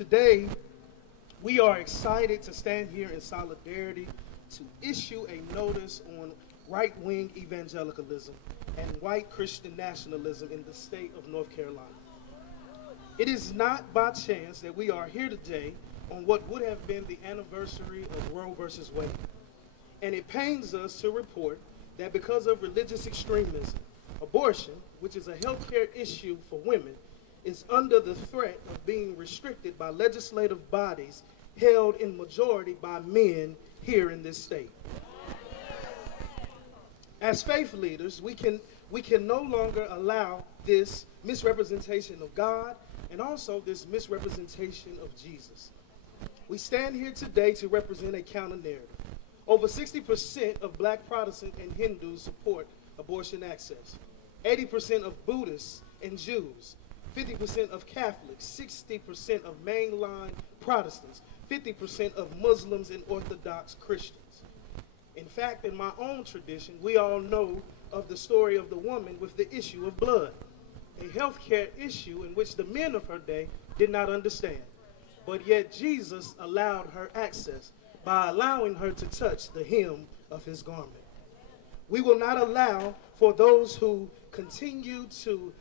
Today, we are excited to stand here in solidarity to issue a notice on right-wing evangelicalism and white Christian nationalism in the state of North Carolina. It is not by chance that we are here today on what would have been the anniversary of Roe versus Wade. And it pains us to report that because of religious extremism, abortion, which is a healthcare issue for women, is under the threat of being restricted by legislative bodies held in majority by men here in this state. As faith leaders, we can no longer allow this misrepresentation of God and also this misrepresentation of Jesus. We stand here today to represent a counter-narrative. Over 60% of black Protestants and Hindus support abortion access. 80% of Buddhists and Jews, 50% of Catholics, 60% of mainline Protestants, 50% of Muslims and Orthodox Christians. In fact, in my own tradition, we all know of the story of the woman with the issue of blood, a healthcare issue in which the men of her day did not understand. But yet Jesus allowed her access by allowing her to touch the hem of his garment. We will not allow for those who continue to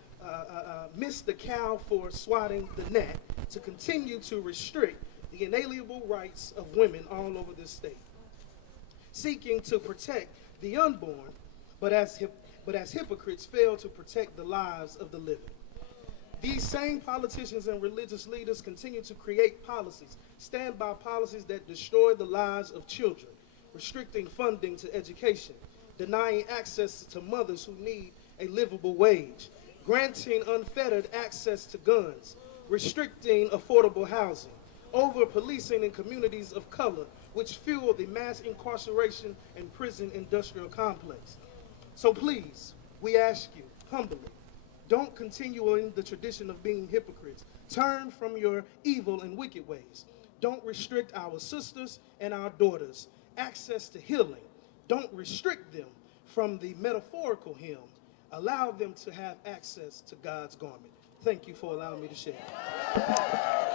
miss the cow for swatting the gnat to continue to restrict the inalienable rights of women all over this state, seeking to protect the unborn, but as hypocrites fail to protect the lives of the living. These same politicians and religious leaders continue to create policies, stand by policies that destroy the lives of children, restricting funding to education, denying access to mothers who need a livable wage, granting unfettered access to guns, restricting affordable housing, over-policing in communities of color, which fuel the mass incarceration and prison industrial complex. So please, we ask you humbly, don't continue in the tradition of being hypocrites. Turn from your evil and wicked ways. Don't restrict our sisters and our daughters' access to healing. Don't restrict them from the metaphorical hem. Allow them to have access to God's garment. Thank you for allowing me to share.